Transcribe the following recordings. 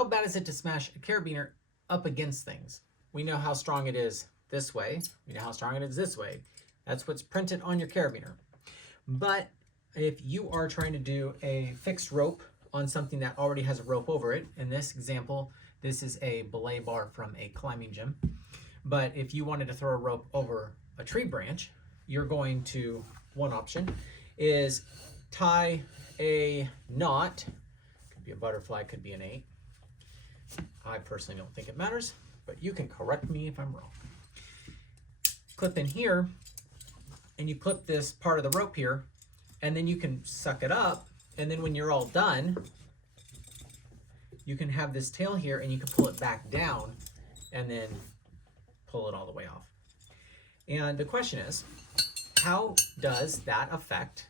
how bad is it to smash a carabiner up against things? We know how strong it is this way. We know how strong it is this way. That's what's printed on your carabiner. But if you are trying to do a fixed rope on something that already has a rope over it, in this example, this is a belay bar from a climbing gym. But if you wanted to throw a rope over a tree branch, you're going to, one option is tie a knot. Could be a butterfly, could be an 8. I personally don't think it matters, but you can correct me if I'm wrong. Clip in here, and you clip this part of the rope here, and then you can suck it up, and then when you're all done, you can have this tail here, and you can pull it back down, and then pull it all the way off. And the question is, how does that affect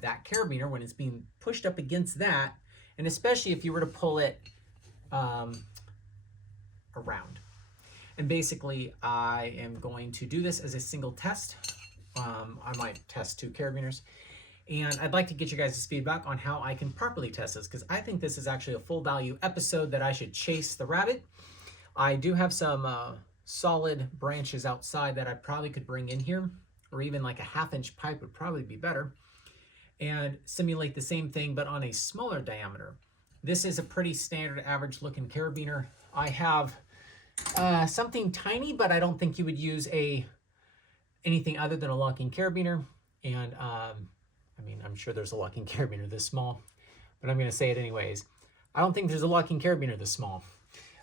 that carabiner when it's being pushed up against that, and especially if you were to pull it around? And basically, I am going to do this as a single test. I might test 2 carabiners, and I'd like to get you guys' feedback on how I can properly test this, because I think this is actually a full value episode that I should chase the rabbit. I do have some solid branches outside that I probably could bring in here, or even like a 1/2-inch pipe would probably be better, and simulate the same thing but on a smaller diameter. This is a pretty standard average looking carabiner. I have something tiny, but I don't think you would use anything other than a locking carabiner. And I mean, I'm sure there's a locking carabiner this small, but I'm going to say it anyways. I don't think there's a locking carabiner this small.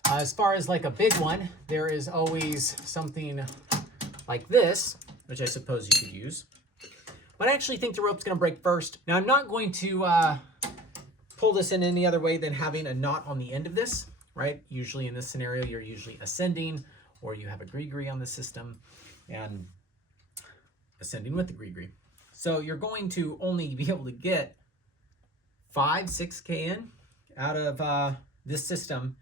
As far as like a big one, there is always something like this, which I suppose you could use. But I actually think the rope's going to break first. Now, I'm not going to pull this in any other way than having a knot on the end of this, right? Usually in this scenario, you're usually ascending, or you have a gree-gree on the system, and ascending with the gree-gree. So you're going to only be able to get 5-6 kN out of this system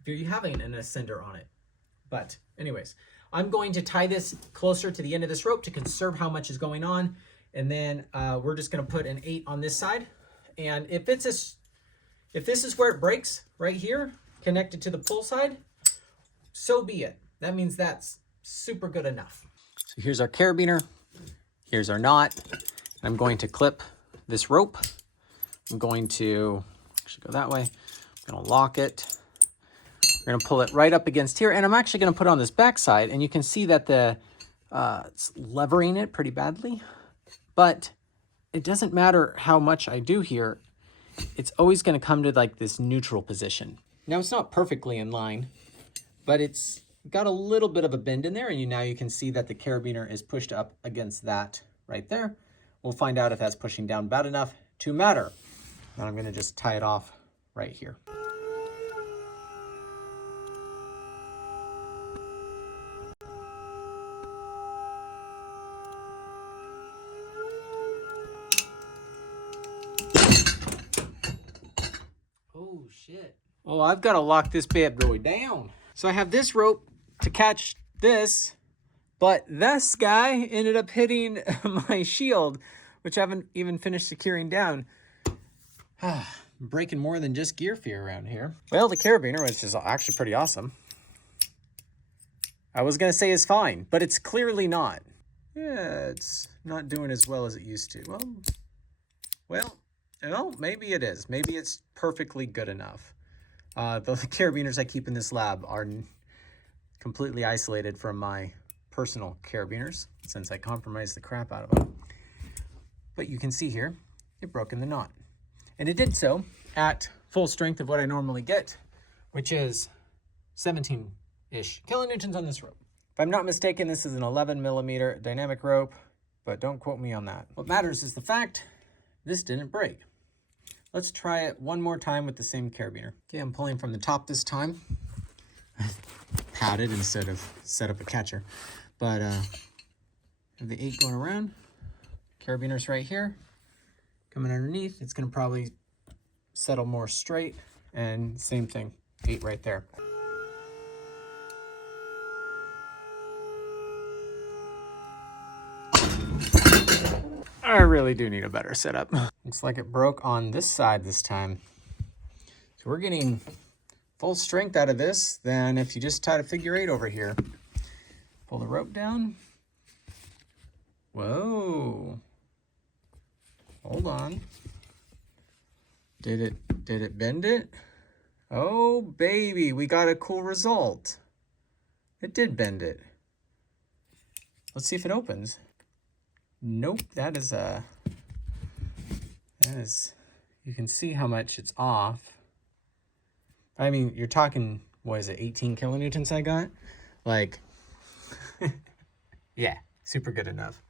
if you're having an ascender on it. But anyways, I'm going to tie this closer to the end of this rope to conserve how much is going on. And then we're just going to put an 8 on this side. And if this is where it breaks right here, connected to the pull side, so be it. That means that's super good enough. So here's our carabiner. Here's our knot. I'm going to clip this rope. I'm going to actually go that way. I'm going to lock it. We're going to pull it right up against here. And I'm actually going to put it on this back side. And you can see that it's levering it pretty badly. But it doesn't matter how much I do here. It's always going to come to like this neutral position. Now, it's not perfectly in line, but it's got a little bit of a bend in there. And now you can see that the carabiner is pushed up against that right there. We'll find out if that's pushing down bad enough to matter. Now I'm going to just tie it off right here. Oh, shit. Oh, I've got to lock this bad boy down. So I have this rope to catch this, but this guy ended up hitting my shield, which I haven't even finished securing down. Breaking more than just gear fear around here. Well, the carabiner, which is actually pretty awesome, I was going to say is fine, but it's clearly not. Yeah, it's not doing as well as it used to. Well, maybe it is. Maybe it's perfectly good enough. The carabiners I keep in this lab are completely isolated from my personal carabiners, since I compromised the crap out of them. But you can see here, it broke in the knot. And it did so at full strength of what I normally get, which is 17-ish kilonewtons on this rope. If I'm not mistaken, this is an 11mm dynamic rope, but don't quote me on that. What matters is the fact this didn't break. Let's try it one more time with the same carabiner. Okay, I'm pulling from the top this time. Padded instead of set up a catcher. But have the 8 going around. Carabiner's right here. Coming underneath, it's going to probably settle more straight. And same thing, 8 right there. I really do need a better setup. Looks like it broke on this side this time. So So we're getting full strength out of this than if you just tied a figure 8 over here. Pull the rope down. Whoa. Hold on. Did it bend it? Oh baby, we got a cool result. It did bend it. Let's see if it opens. Nope, that is, you can see how much it's off. I mean, you're talking, what is it, 18 kilonewtons I got? Like, yeah, super good enough.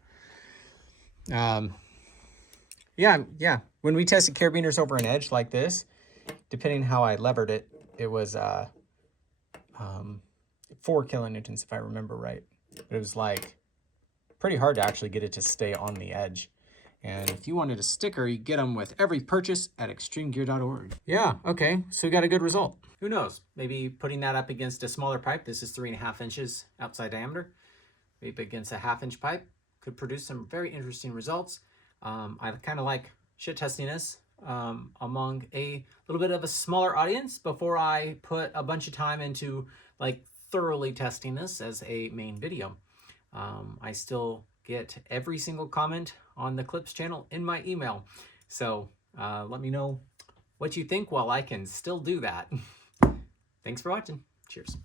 Yeah. When we tested carabiners over an edge like this, depending how I levered it, it was 4 kilonewtons if I remember right. But it was like pretty hard to actually get it to stay on the edge. And if you wanted a sticker, you get them with every purchase at extremegear.org. Yeah, okay, so we got a good result. Who knows? Maybe putting that up against a smaller pipe. This is 3.5 inches outside diameter. Maybe against a 1/2 inch pipe could produce some very interesting results. I kind of like shit testing this among a little bit of a smaller audience before I put a bunch of time into like thoroughly testing this as a main video. I still get every single comment on the Clips channel in my email. So let me know what you think while I can still do that. Thanks for watching. Cheers.